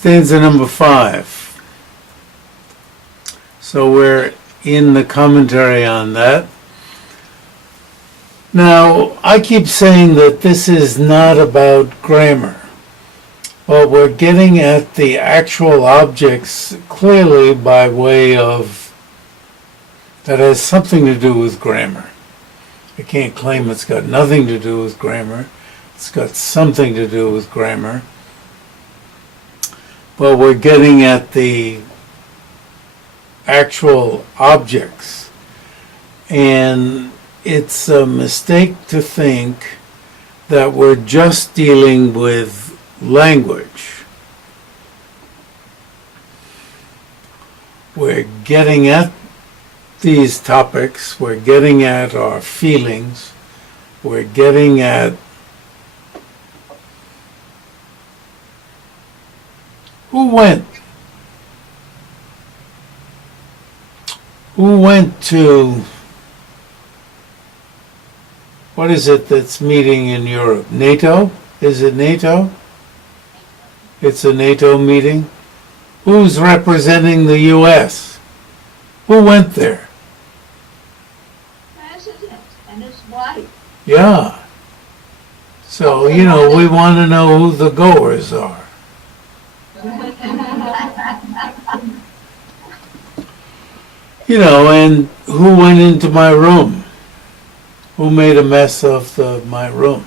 Stanza number 5. So we're in the commentary on that. Now, I keep saying that this is not about grammar, but we're getting at the actual objects clearly by way of that has something to do with grammar. I can't claim it's got nothing to do with grammar. It's got something to do with grammar. But we're getting at the actual objects. And it's a mistake to think that we're just dealing with language. We're getting at these topics, we're getting at our feelings, we're getting at who went to, what is it that's meeting in Europe? NATO? Is it NATO? It's a NATO meeting. Who's representing the U.S.? Who went there? President and his wife. Yeah. So, we want to know who the goers are. And who went into my room? Who made a mess of my room?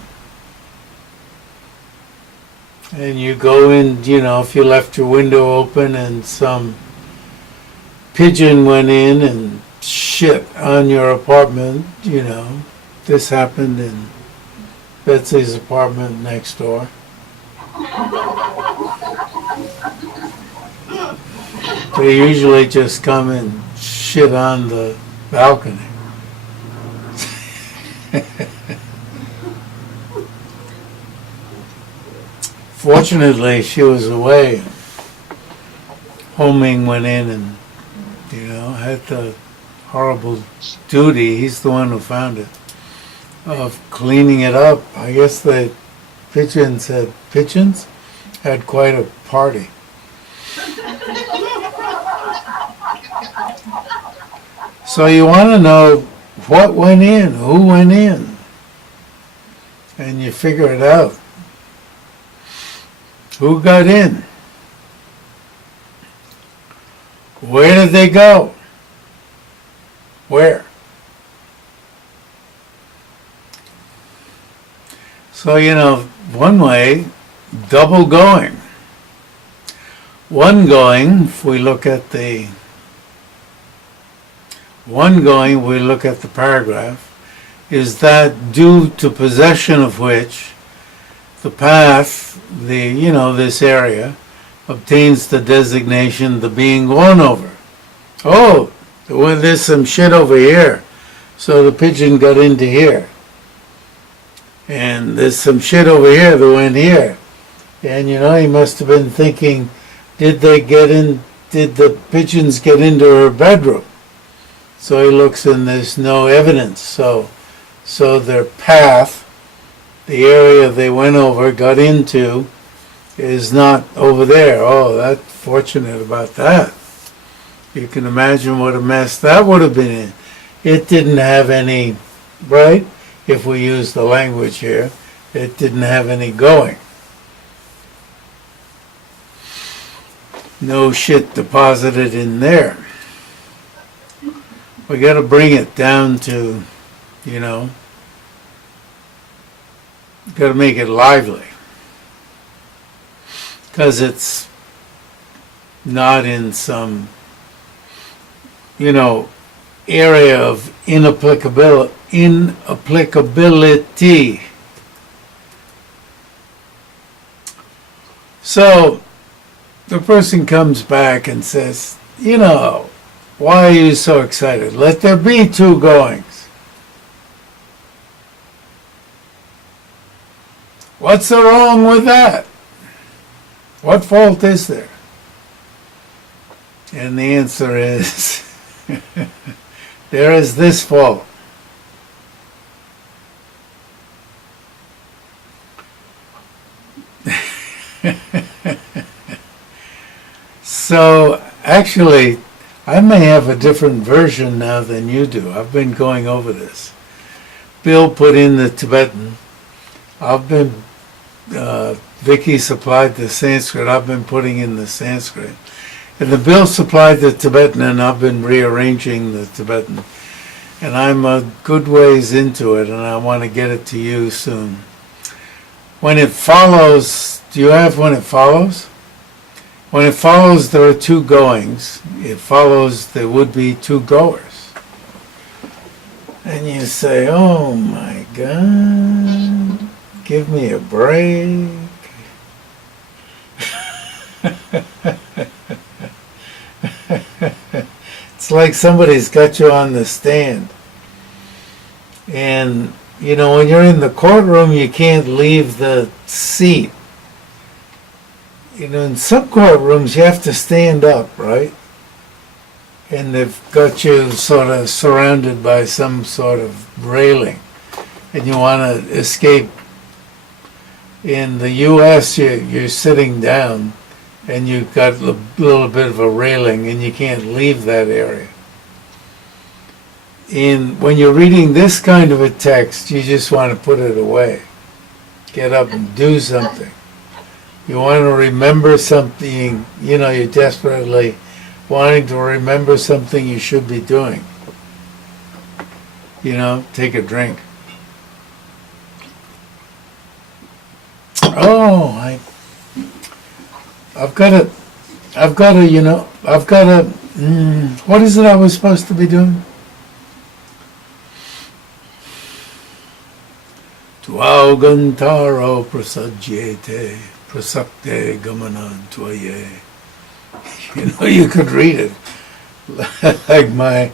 And you go in, if you left your window open and some pigeon went in and shit on your apartment, this happened in Betsy's apartment next door. They usually just come and shit on the balcony. Fortunately, she was away. Homing went in and, had the horrible duty, he's the one who found it, of cleaning it up. I guess the pigeons had quite a party. So you want to know what went in, who went in, and you figure it out. Who got in? Where did they go? Where? So, one way, double going. One going, if we look at the paragraph, is that due to possession of which the path, this area, obtains the designation the being gone over. Oh, there's some shit over here, so the pigeon got into here. And there's some shit over here that went here. And he must have been thinking, did the pigeons get into her bedroom? So he looks and there's no evidence. So their path, the area they went over, got into, is not over there. Oh, that's fortunate about that. You can imagine what a mess that would have been in. It didn't have any, right? If we use the language here, it didn't have any going. No shit deposited in there. We got to bring it down to, got to make it lively. Because it's not in some, area of inapplicability. So the person comes back and says, why are you so excited? Let there be two goings. What's so wrong with that? What fault is there? And the answer is, there is this fault. So actually, I may have a different version now than you do. I've been going over this. Bill put in the Tibetan. I've been, Vicky supplied the Sanskrit. I've been putting in the Sanskrit. And the Bill supplied the Tibetan, and I've been rearranging the Tibetan. And I'm a good ways into it, and I want to get it to you soon. When it follows, do you have when it follows? When it follows, there are two goings. It follows, there would be two goers. And you say, oh my God, give me a break. It's like somebody's got you on the stand. And, you know, when you're in the courtroom, you can't leave the seat. You know, in some courtrooms, you have to stand up, right? And they've got you sort of surrounded by some sort of railing. And you want to escape. In the U.S., you're sitting down, and you've got a little bit of a railing, and you can't leave that area. When you're reading this kind of a text, you just want to put it away. Get up and do something. You want to remember something, you know, you're desperately wanting to remember something you should be doing. You know, take a drink. Oh, I've got to, you know, what is it I was supposed to be doing? Tuaugantaro prasajyete prasakte gamana tvaye. You know, you could read it like my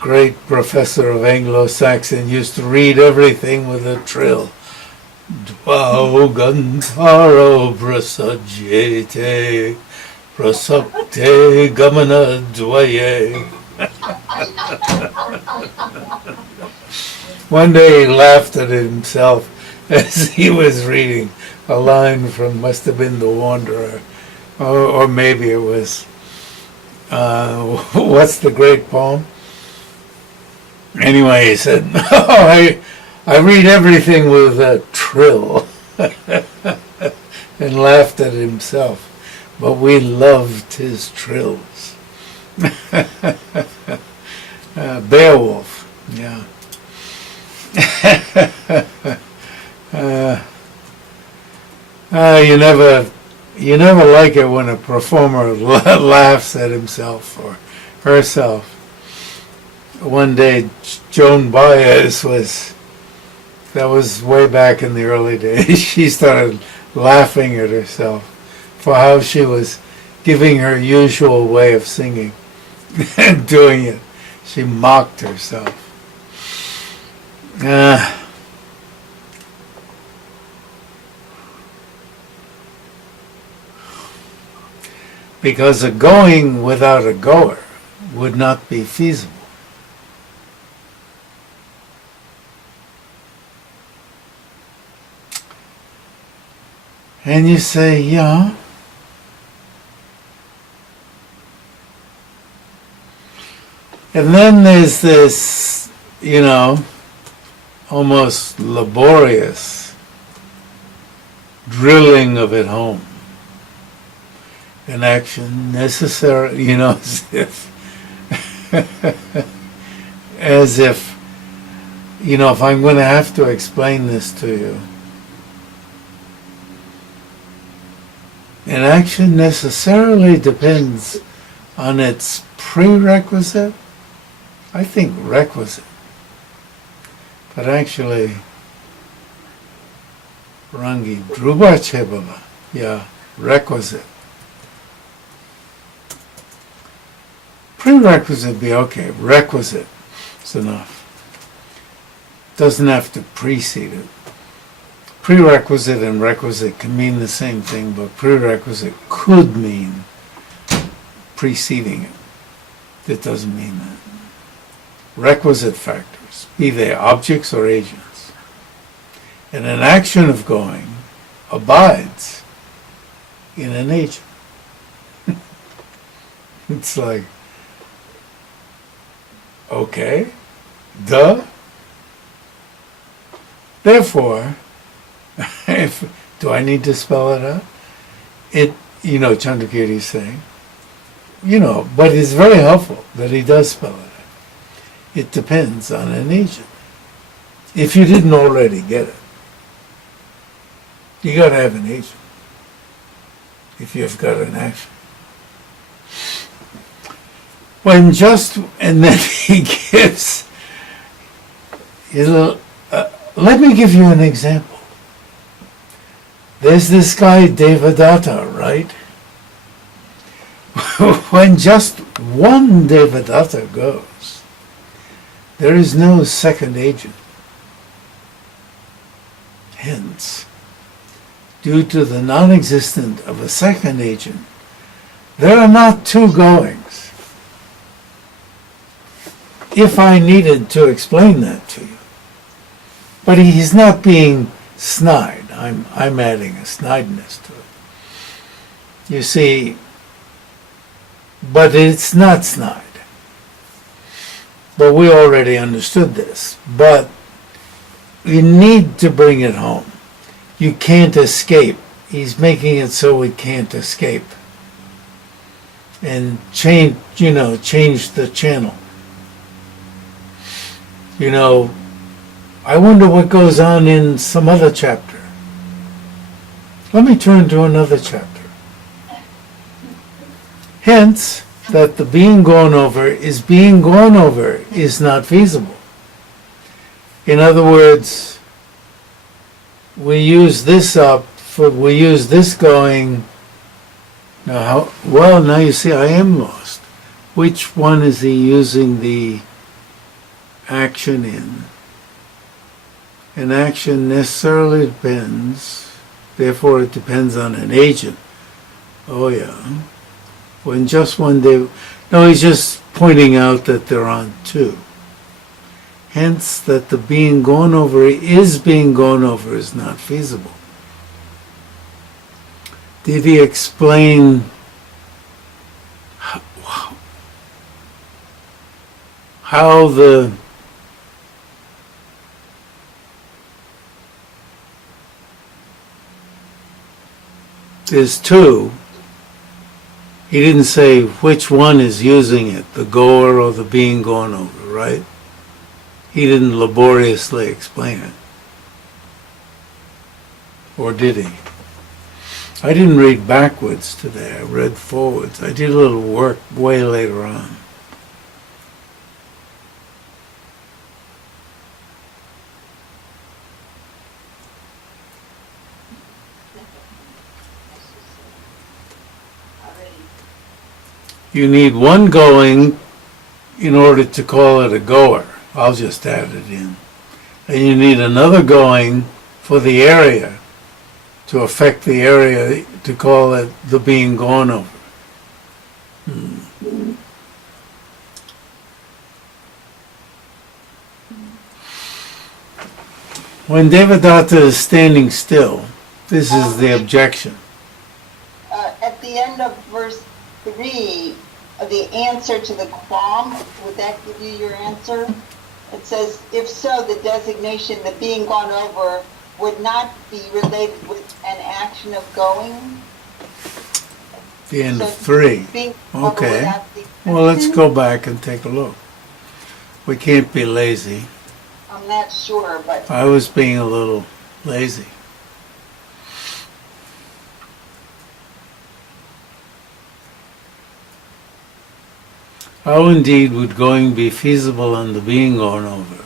great professor of Anglo-Saxon used to read everything with a trill. Dvaugantaro prasajyete prasakte gamana dvaye. One day he laughed at himself as he was reading a line from, must have been The Wanderer, or maybe it was, what's the great poem? Anyway, he said, I read everything with a trill, and laughed at himself. But we loved his trills. Beowulf, yeah. You never like it when a performer laughs at himself or herself. One day, Joan Baez that was way back in the early days, she started laughing at herself for how she was giving her usual way of singing and doing it. She mocked herself. Because a going without a goer would not be feasible. And you say, yeah. And then there's this, you know, almost laborious drilling of it home. An action necessary, you know, as if, you know, if I'm going to have to explain this to you. An action necessarily depends on its prerequisite. I think requisite. But actually, Rangi, Druba Chebala, yeah, requisite. Prerequisite be okay, requisite is enough. Doesn't have to precede it. Prerequisite and requisite can mean the same thing, but prerequisite could mean preceding it. It doesn't mean that. Requisite factors, be they objects or agents. And an action of going abides in an agent. It's like, okay, duh. Therefore, do I need to spell it out? Chandrakirti is saying, but it's very helpful that he does spell it out. It depends on an agent. If you didn't already get it, you got to have an agent. If you've got an action. And then he gives, let me give you an example. There's this guy Devadatta, right? When just one Devadatta goes, there is no second agent. Hence, due to the non-existence of a second agent, there are not two goings. If I needed to explain that to you. But he's not being snide. I'm adding a snideness to it. You see, but it's not snide. But we already understood this. But you need to bring it home. You can't escape. He's making it so we can't escape. And change the channel. I wonder what goes on in some other chapter. Let me turn to another chapter. Hence, that the being gone over is not feasible. In other words, we use this going. Now you see I am lost. Which one is he using the action in? An action necessarily depends, therefore it depends on an agent. Oh yeah. When just one day, no, he's just pointing out that there aren't two. Hence, that the being gone over is not feasible. Did he explain how there's two? He didn't say which one is using it, the goer or the being gone over, right? He didn't laboriously explain it. Or did he? I didn't read backwards today, I read forwards. I did a little work way later on. You need one going in order to call it a goer. I'll just add it in. And you need another going for the area, to affect the area, to call it the being gone over. When Devadatta is standing still, this is the objection. At the end of verse 3, the answer to the qualm, would that give you your answer? It says, if so, the designation, the being gone over, would not be related with an action of going? The end of 3. Okay. Well, let's go back and take a look. We can't be lazy. I'm not sure, but... I was being a little lazy. How indeed would going be feasible on the being gone over,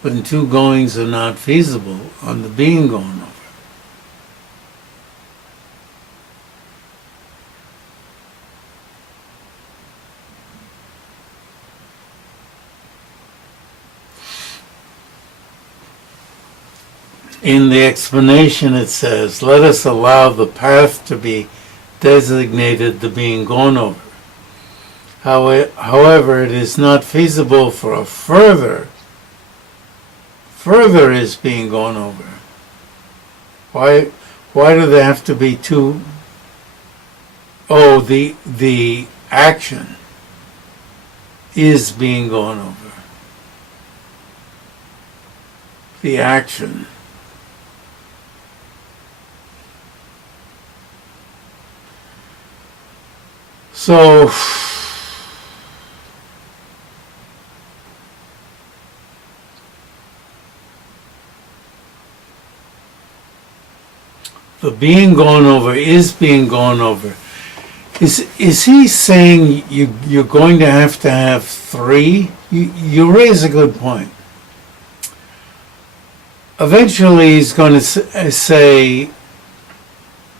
when two goings are not feasible on the being gone over? In the explanation it says, let us allow the path to be designated the being gone over. However, it is not feasible for a further is being gone over. Why do there have to be two? Oh, the action is being gone over. The action. So, the being gone over is being gone over. Is he saying you're going to have three? You raise a good point. Eventually he's going to say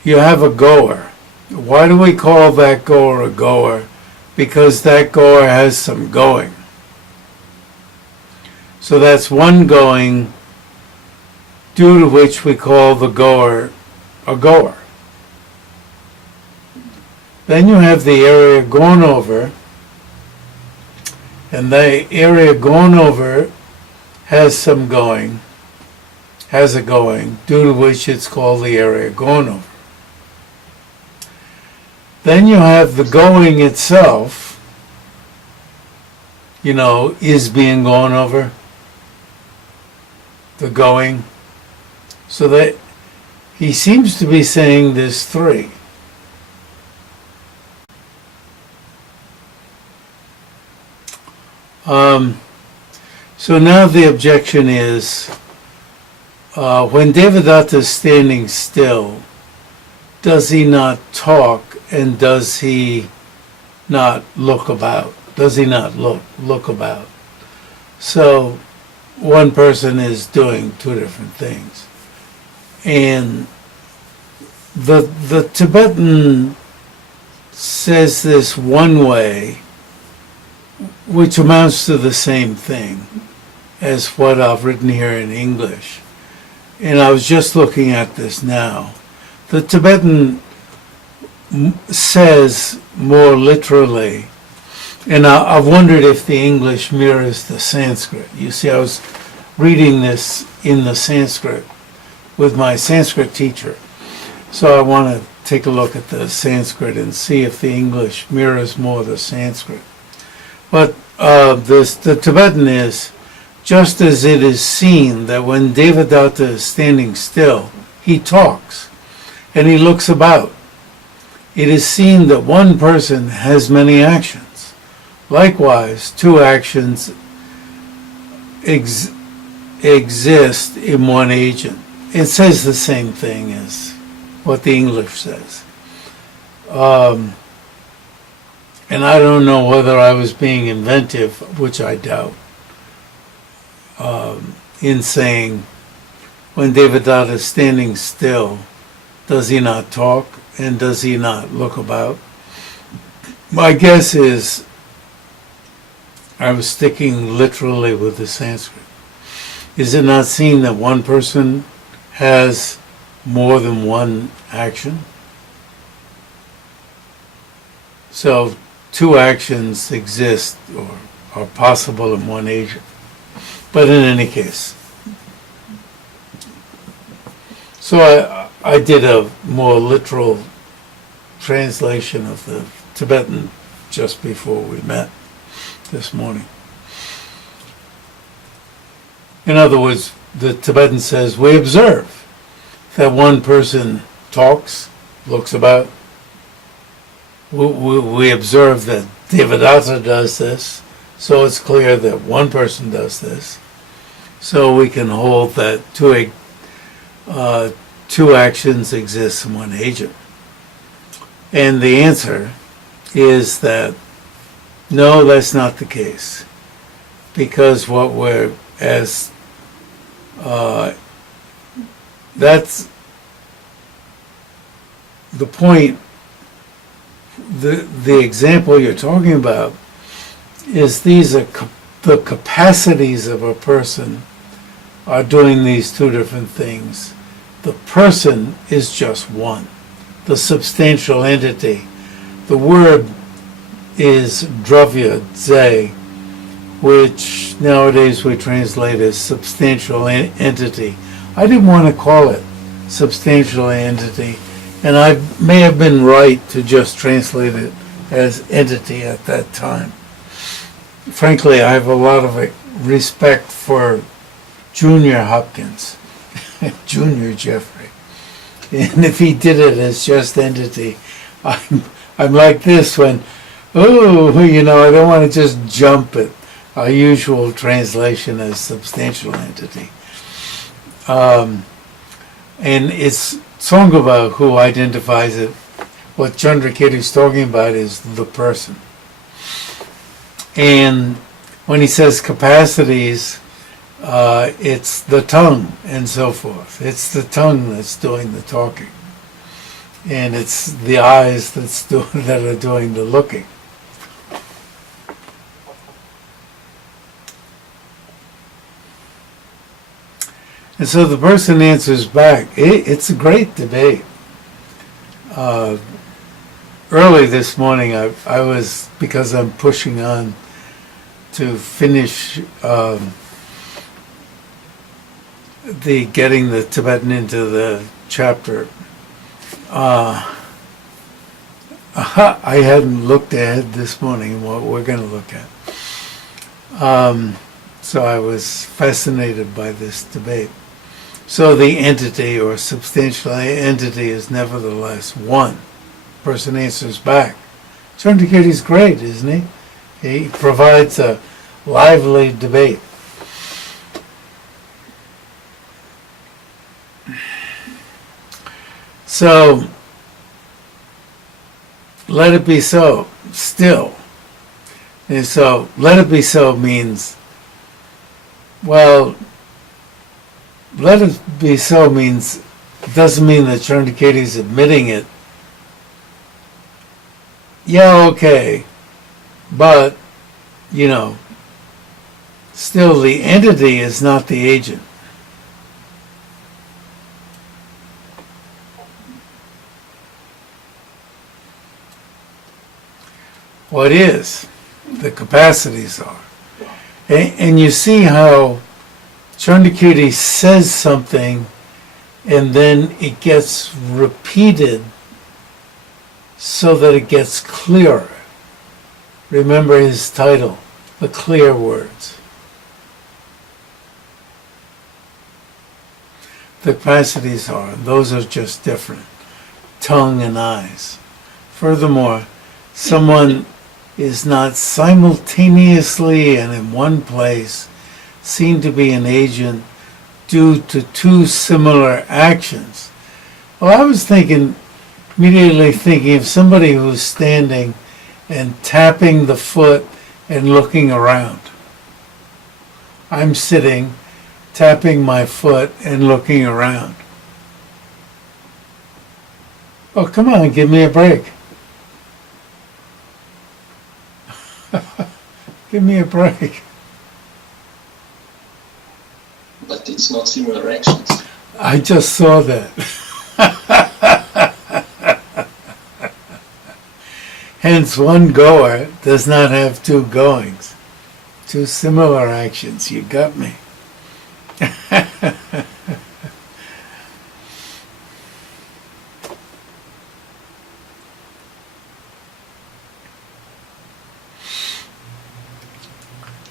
you have a goer. Why do we call that goer a goer? Because that goer has some going. So that's one going, due to which we call the goer a goer. Then you have the area gone over, and the area gone over has some going, has a going, due to which it's called the area gone over. Then you have the going itself, is being gone over, the going. So that he seems to be saying there's three. So now the objection is, when Devadatta is standing still, does he not talk and does he not look about? Does he not look about? So one person is doing two different things. And the Tibetan says this one way, which amounts to the same thing as what I've written here in English. And I was just looking at this now. The Tibetan says more literally, and I've wondered if the English mirrors the Sanskrit. You see, I was reading this in the Sanskrit with my Sanskrit teacher. So I want to take a look at the Sanskrit and see if the English mirrors more the Sanskrit. But the Tibetan is, just as it is seen that when Devadatta is standing still, he talks and he looks about. It is seen that one person has many actions. Likewise, two actions exist in one agent. It says the same thing as what the English says. And I don't know whether I was being inventive, which I doubt, in saying when Devadatta is standing still, does he not talk and does he not look about? My guess is I was sticking literally with the Sanskrit. Is it not seen that one person has more than one action? So two actions exist or are possible in one agent. But in any case. So I did a more literal translation of the Tibetan just before we met this morning. In other words, the Tibetan says, we observe that one person talks, looks about. We observe that Devadatta does this, so it's clear that one person does this. So we can hold that two actions exist in one agent. And the answer is that no, that's not the case. Because what we're, that's the point, the example you're talking about is these are the capacities of a person are doing these two different things. The person is just one, the substantial entity. The word is dravya, dze, which nowadays we translate as substantial entity. I didn't want to call it substantial entity, and I may have been right to just translate it as entity at that time. Frankly, I have a lot of respect for Junior Hopkins, Junior Jeffrey. And if he did it as just entity, I'm like this when, oh, I don't want to just jump at our usual translation as substantial entity. And it's Tsong-kha-pa who identifies it. What Chandrakirti is talking about is the person. And when he says capacities, it's the tongue and so forth. It's the tongue that's doing the talking. And it's the eyes that are doing the looking. And so the person answers back. It's a great debate. Early this morning, I was, because I'm pushing on to finish getting the Tibetan into the chapter. I hadn't looked ahead this morning what we're going to look at. So I was fascinated by this debate. So the entity or substantial entity is nevertheless one. Person answers back. Chandrakirti is great, isn't he? He provides a lively debate. So, let it be so, still. And so, let it be so means, well, let it be so means, doesn't mean that Chandrakirti is admitting it. Yeah, okay, but, still the entity is not the agent. What is? The capacities are. And you see how Chandrakirti says something and then it gets repeated so that it gets clearer. Remember his title, The Clear Words. The capacities are, those are just different. Tongue and eyes. Furthermore, someone is not simultaneously and in one place seen to be an agent due to two similar actions. Well, I was immediately thinking of somebody who's standing and tapping the foot and looking around. I'm sitting, tapping my foot and looking around. Oh, come on, give me a break. Give me a break. But it's not similar actions. I just saw that. Hence, one goer does not have two goings. Two similar actions. You got me.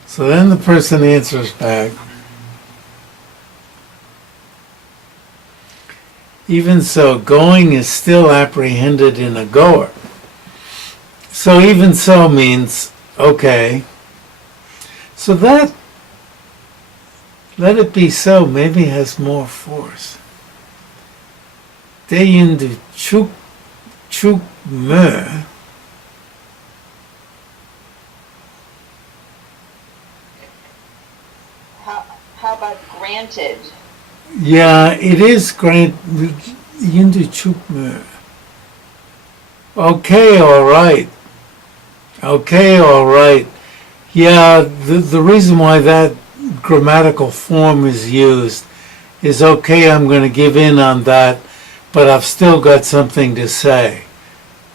So then the person answers back. Even so, going is still apprehended in a goer. So even so means, okay. So that, let it be so, maybe has more force. Deyindu chuk me. How about granted? Yeah, it is Yindu chukme. Okay, all right. Okay, all right. Yeah, the reason why that grammatical form is used is okay, I'm going to give in on that, but I've still got something to say.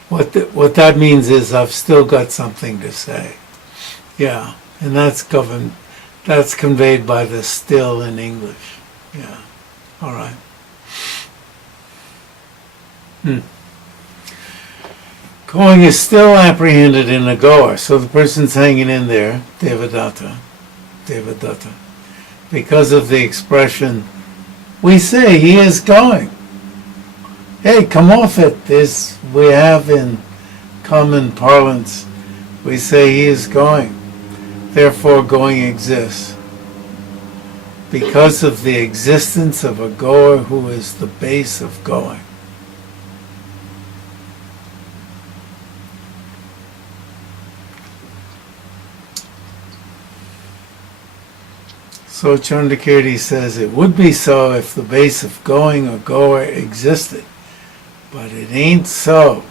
What that means is I've still got something to say. Yeah, and that's conveyed by the still in English. Yeah, all right. Going is still apprehended in a goer, so the person's hanging in there, devadatta, because of the expression, we say he is going. Hey, come off it. We have in common parlance, we say he is going. Therefore, going exists. Because of the existence of a goer who is the base of going. So Chandrakirti says it would be so if the base of going or goer existed, but it ain't so.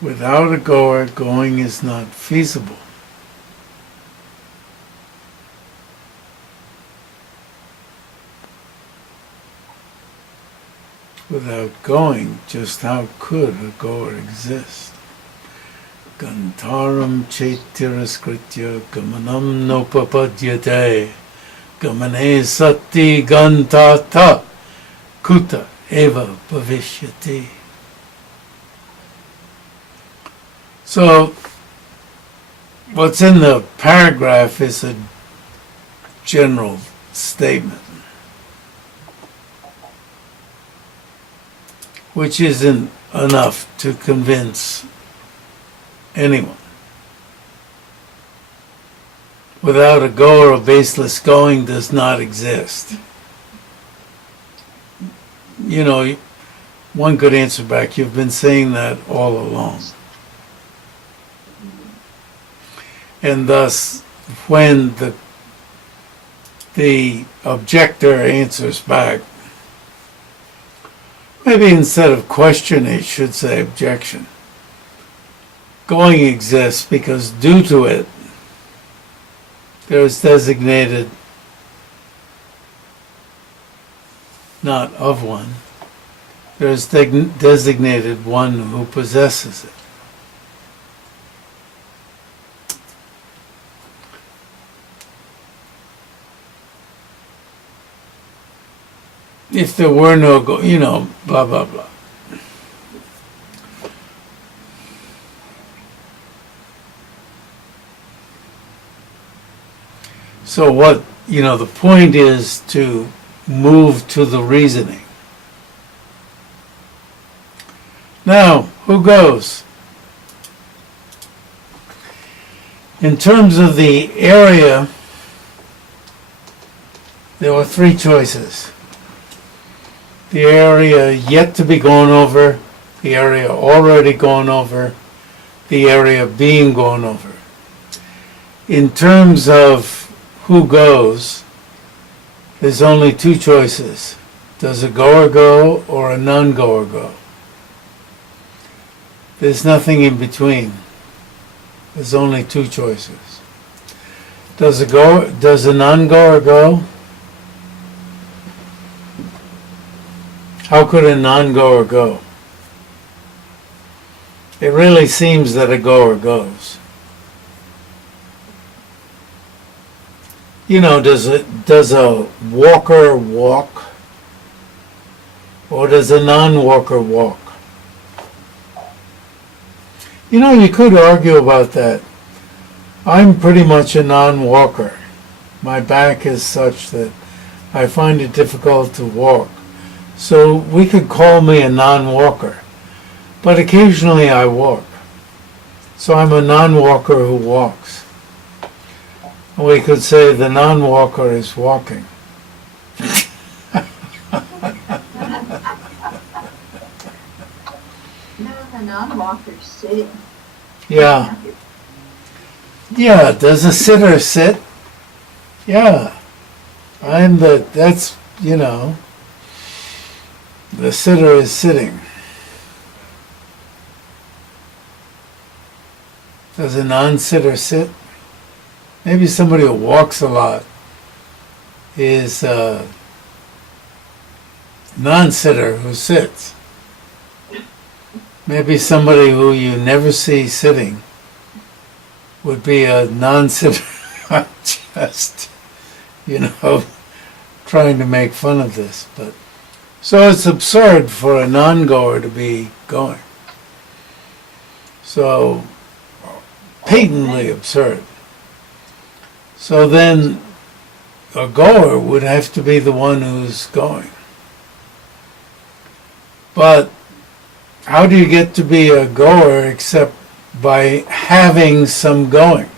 Without a goer, going is not feasible. Without going, just how could a goer exist? Gantaram chetiraskritya gamanam nopapadyate gamane sati gantata kuta eva bhavishyati. So, what's in the paragraph is a general statement, which isn't enough to convince anyone. Without a goer, a baseless going does not exist. You know, one could answer back, you've been saying that all along. And thus, when the objector answers back, maybe instead of question, it should say objection. Going exists because due to it, there is designated, not of one, there is designated one who possesses it. If there were no, blah, blah, blah. So what, the point is to move to the reasoning. Now, who goes? In terms of the area, there were three choices. The area yet to be gone over, the area already gone over, the area being gone over. In terms of who goes, there's only two choices. Does a goer go or a non-goer go? There's nothing in between. There's only two choices. Does a non-goer go? How could a non-goer go? It really seems that a goer goes. Does a walker walk? Or does a non-walker walk? You could argue about that. I'm pretty much a non-walker. My back is such that I find it difficult to walk. So we could call me a non-walker, but occasionally I walk. So I'm a non-walker who walks. We could say the non-walker is walking. No, the non-walker's sitting. Yeah. Yeah, does a sitter sit? Yeah. The sitter is sitting. Does a non-sitter sit? Maybe somebody who walks a lot is a non-sitter who sits. Maybe somebody who you never see sitting would be a non-sitter. Just, trying to make fun of this, but So it's absurd for a non-goer to be going. So, patently absurd. So then a goer would have to be the one who's going. But how do you get to be a goer except by having some going?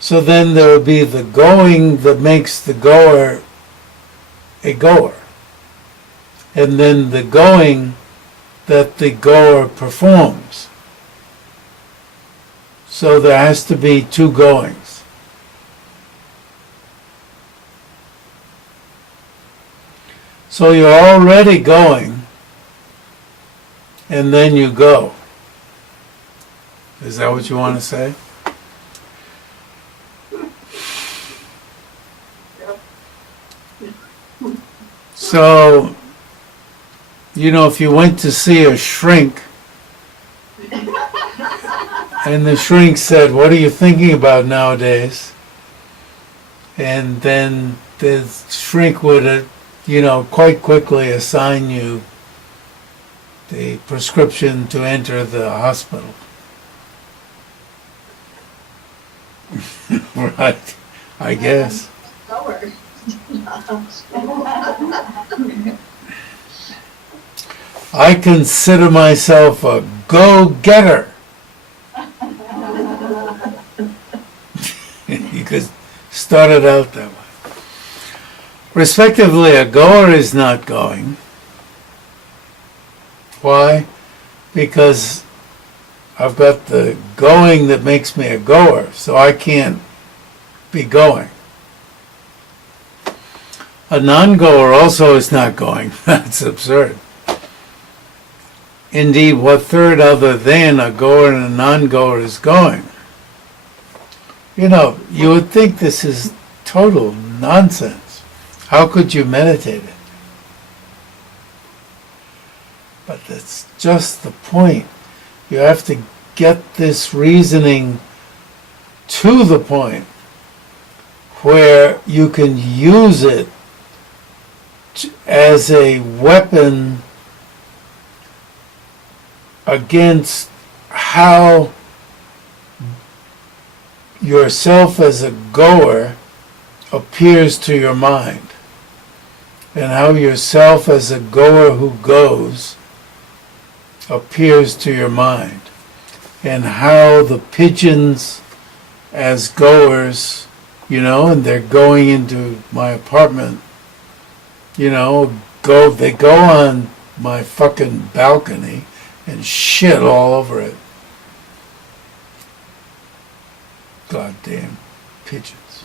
So then there would be the going that makes the goer a goer. And then the going that the goer performs. So there has to be two goings. So you're already going, and then you go. Is that what you want to say? So, you know, if you went to see a shrink, and the shrink said, "What are you thinking about nowadays?" And then the shrink would, quite quickly assign you the prescription to enter the hospital. Right, I guess. Goer. I consider myself a go-getter. You could start it out that way. Respectively, a goer is not going. Why? Because I've got the going that makes me a goer, so I can't be going. A non-goer also is not going. That's absurd. Indeed, what third other than a goer and a non-goer is going? You would think this is total nonsense. How could you meditate it? But that's just the point. You have to get this reasoning to the point where you can use it as a weapon against how yourself as a goer appears to your mind, and how yourself as a goer who goes appears to your mind, and how the pigeons as goers, and they're going into my apartment, they go on my fucking balcony and shit all over it. Goddamn pigeons.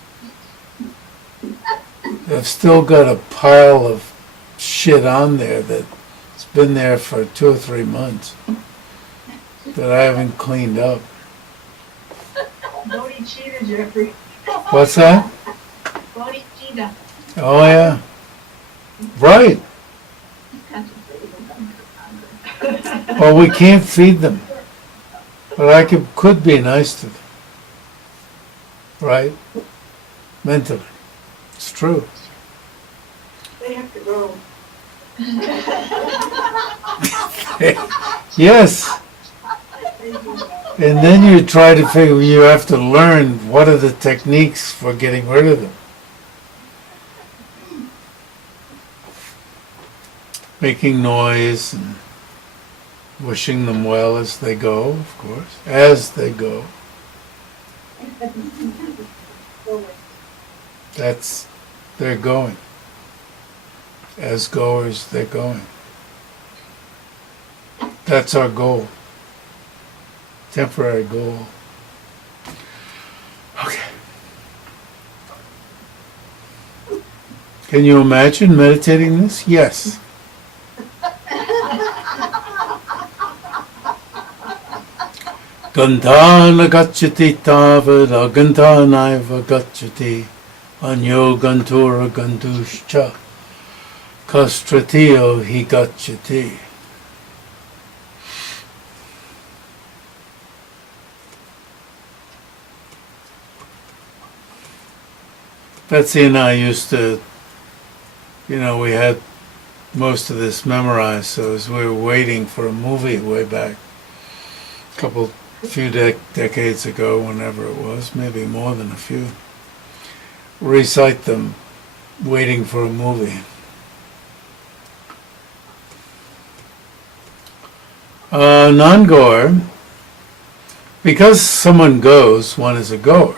I've still got a pile of shit on there that's been there for 2 or 3 months that I haven't cleaned up. Bodhicitta, Jeffrey. What's that? Bodhicitta. Oh yeah. Right. Well, we can't feed them. But I could be nice to them. Right? Mentally. It's true. They have to grow. Yes. And then you try to figure, you have to learn what are the techniques for getting rid of them. Making noise and wishing them well as they go, of course, as they go. They're going. As goers, they're going. That's our goal. Temporary goal. Okay. Can you imagine meditating this? Yes. Gandhana gacchati tavada gandhanaiva gacchati anyo gantura ganduscha kastratiyo hi gacchati. Betsy and I used to we had most of this memorized, so as we were waiting for a movie way back, few decades ago, whenever it was, maybe more than a few, recite them waiting for a movie. Non-goer, because someone goes, one is a goer.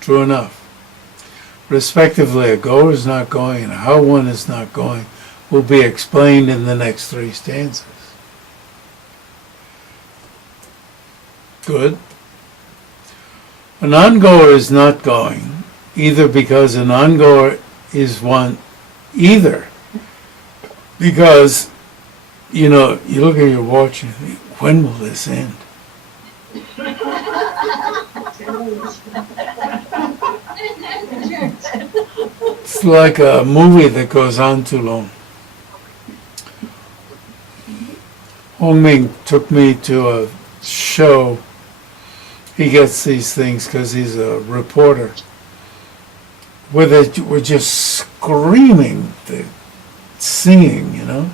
True enough. Respectively, a goer is not going, and how one is not going will be explained in the next 3 stanzas. Good. A non-goer is not going, either because a non-goer is one, either because, you look at your watch and you think, when will this end? It's like a movie that goes on too long. Hongming took me to a show. He gets these things because he's a reporter, where they were just screaming, singing,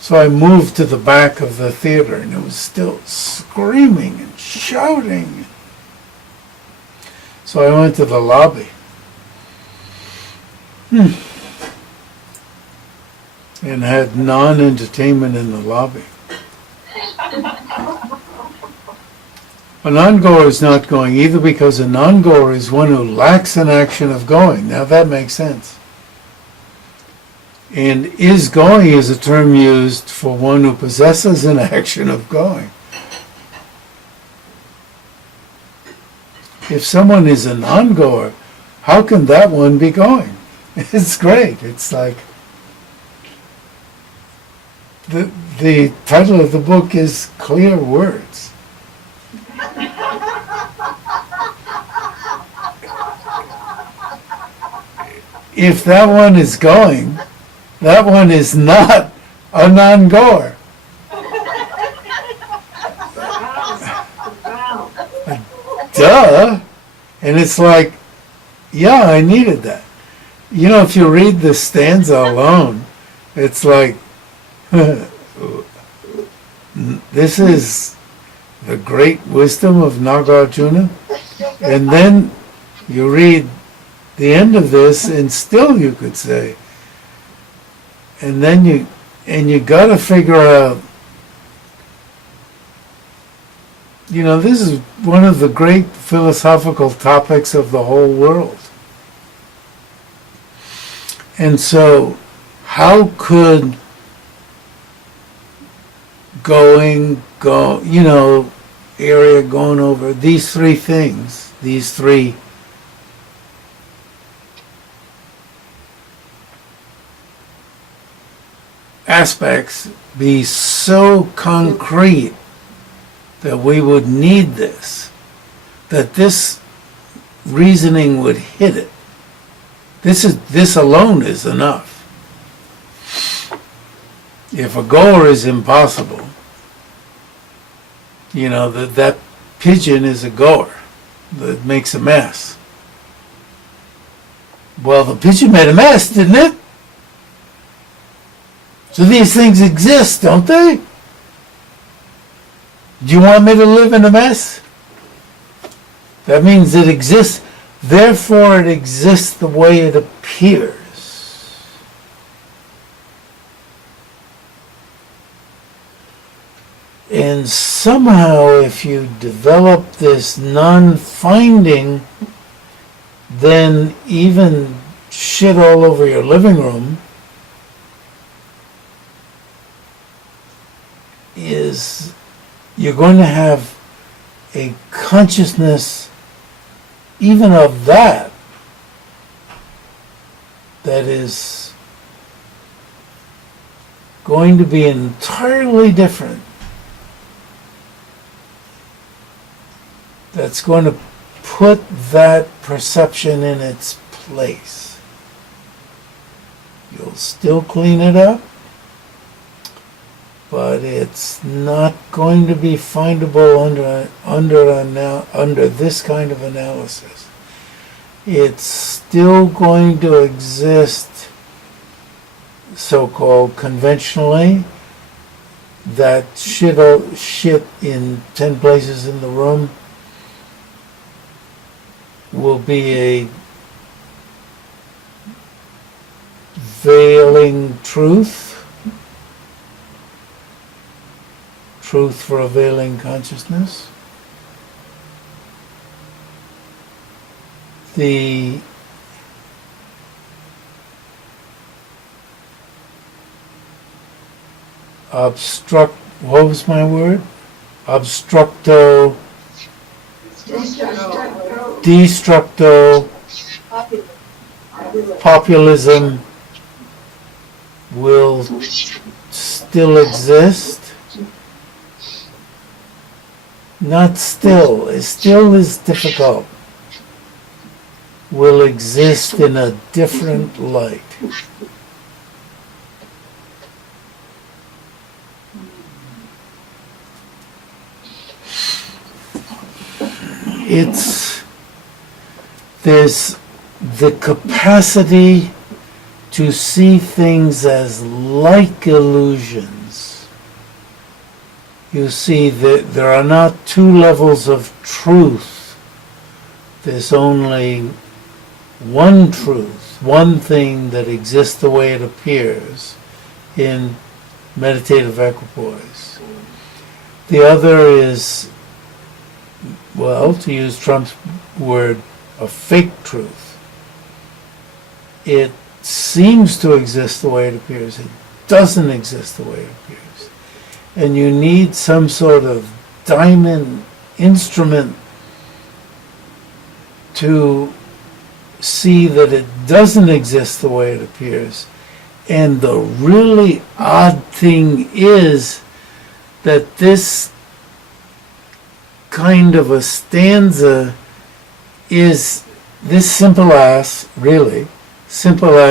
So I moved to the back of the theater, and it was still screaming and shouting. So I went to the lobby. And had non-entertainment in the lobby. A non-goer is not going, either because a non-goer is one who lacks an action of going. Now that makes sense. And is going is a term used for one who possesses an action of going. If someone is a non-goer, how can that one be going? It's great. It's like the title of the book is Clear Words. If that one is going, that one is not a non-goer. Duh. And it's like, yeah, I needed that. If you read the stanza alone, it's like, this is the great wisdom of Nagarjuna. And then you read the end of this, and still you could say, and then you got to figure out, this is one of the great philosophical topics of the whole world. And so, how could area going over these 3 things, these 3 aspects be so concrete that we would need this, that this reasoning would hit it? This alone is enough. If a goer is impossible, that pigeon is a goer that makes a mess. Well, the pigeon made a mess, didn't it? So these things exist, don't they? Do you want me to live in a mess? That means it exists. Therefore, it exists the way it appears. And somehow, if you develop this non-finding, then even shit all over your living room is, you're going to have a consciousness even of that is going to be entirely different. That's going to put that perception in its place. You'll still clean it up, but it's not going to be findable under this kind of analysis. It's still going to exist so-called conventionally, that shit in 10 places in the room will be a veiling truth for a veiling consciousness. The what was my word? Destructo, populism will still exist. Not still, it still is difficult. Will exist in a different light. There's the capacity to see things as like illusions. You see that there are not two levels of truth. There's only one truth, one thing that exists the way it appears in meditative equipoise. The other is, well, to use Trump's word, a fake truth. It seems to exist the way it appears. It doesn't exist the way it appears. And you need some sort of diamond instrument to see that it doesn't exist the way it appears. And the really odd thing is that this kind of a stanza is, this simple ass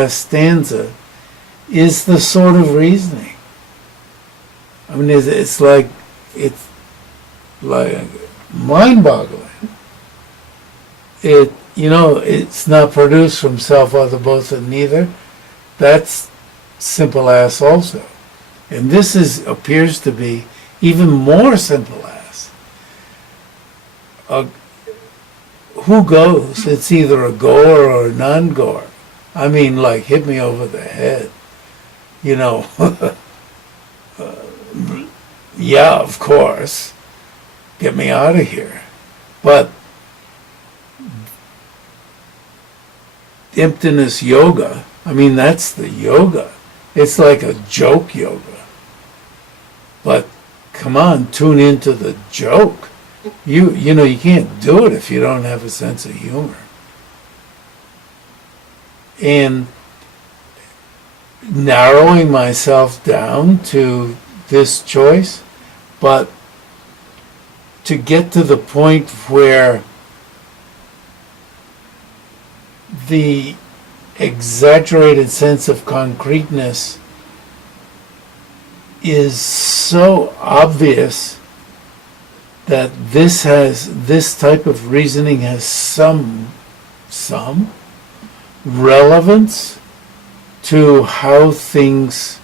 stanza is the sort of reasoning. I mean, it's like mind-boggling. It's not produced from self, other, both, and neither. That's simple ass also. And this appears to be even more simple ass. Who goes? It's either a goer or a non-goer. I mean, like, hit me over the head. Yeah, of course. Get me out of here. But emptiness yoga, I mean, that's the yoga. It's like a joke yoga. But come on, tune into the joke. You can't do it if you don't have a sense of humor. And narrowing myself down to this choice, but to get to the point where the exaggerated sense of concreteness is so obvious that this type of reasoning has some relevance to how things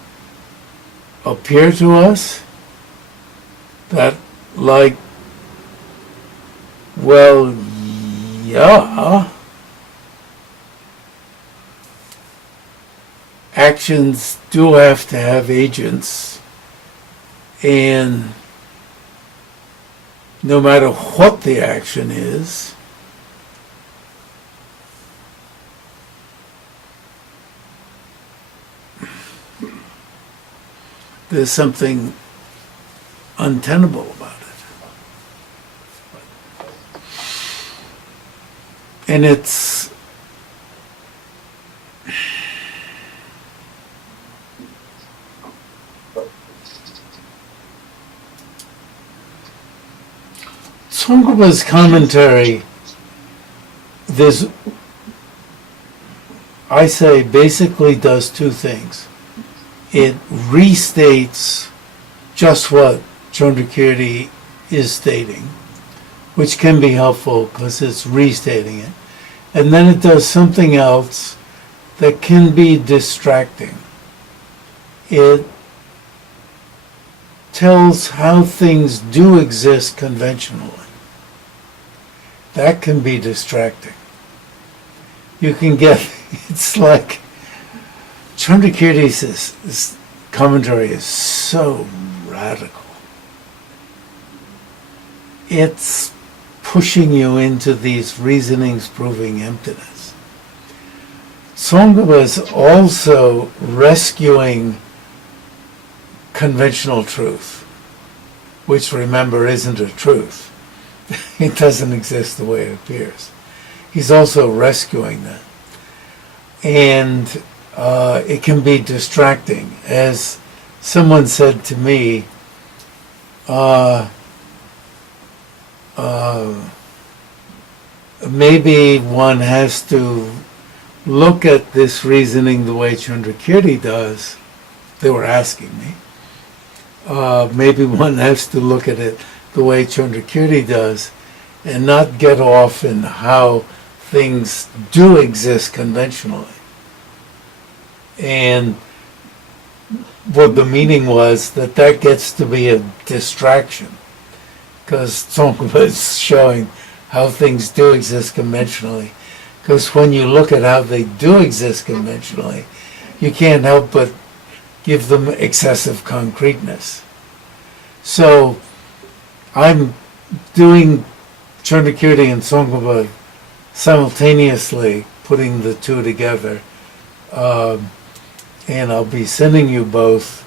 appear to us, that, like, well, yeah, actions do have to have agents, and no matter what the action is, there's something untenable about it. And it's Tsong-kha-pa's commentary, basically does two things. It restates just what Chandrakirti is stating, which can be helpful because it's restating it. And then it does something else that can be distracting. it tells how things do exist conventionally. That can be distracting. You can get, it's like, Chandrakirti's commentary is so radical. It's pushing you into these reasonings proving emptiness. Tsong-kha-pa is also rescuing conventional truth, which, remember, isn't a truth. It doesn't exist the way it appears. He's also rescuing that. And it can be distracting. As someone said to me, maybe one has to look at this reasoning the way Chandrakirti does. They were asking me. Maybe one has to look at it the way Chandrakirti does and not get off in how things do exist conventionally. And what the meaning was that gets to be a distraction, because Tsong-kha-pa is showing how things do exist conventionally. Because when you look at how they do exist conventionally, you can't help but give them excessive concreteness. So I'm doing Chandrakirti and Tsong-kha-pa simultaneously, putting the two together, and I'll be sending you both,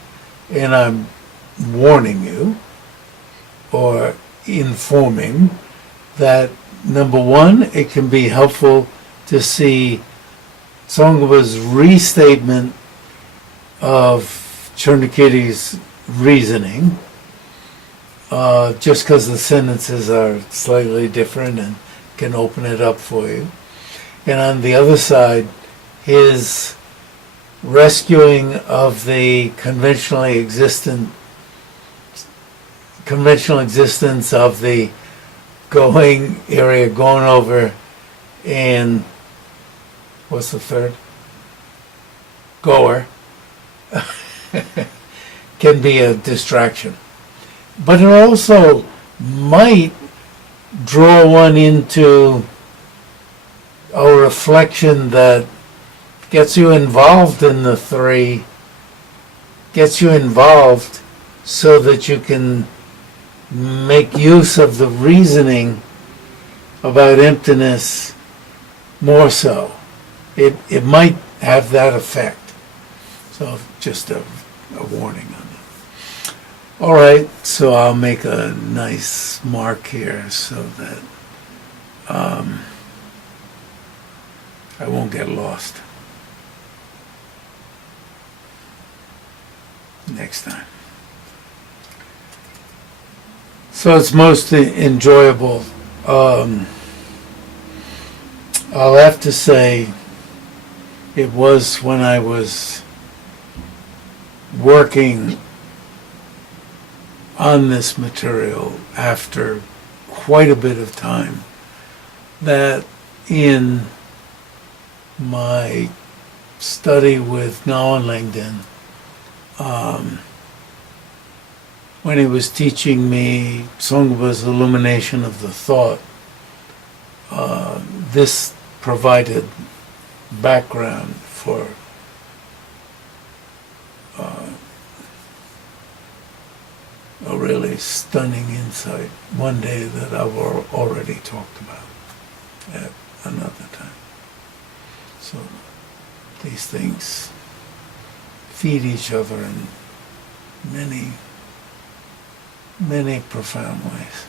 and I'm warning you or informing that, number one, it can be helpful to see Tsong-kha-pa's restatement of Chandrakirti's reasoning, just because the sentences are slightly different and can open it up for you. And on the other side, his rescuing of the conventional existence of the going area, going over, and what's the third? Goer. Can be a distraction. But it also might draw one into a reflection that gets you involved in the three, gets you involved so that you can make use of the reasoning about emptiness more so. It might have that effect. So just a warning on that. All right, so I'll make a nice mark here so that I won't get lost next time. So it's most enjoyable. I'll have to say it was when I was working on this material after quite a bit of time that in my study with Ngawang Langden, when he was teaching me Tsong-kha-pa's illumination of the thought, this provided background for a really stunning insight one day that I've already talked about at another time. So these things feed each other in many, many profound ways.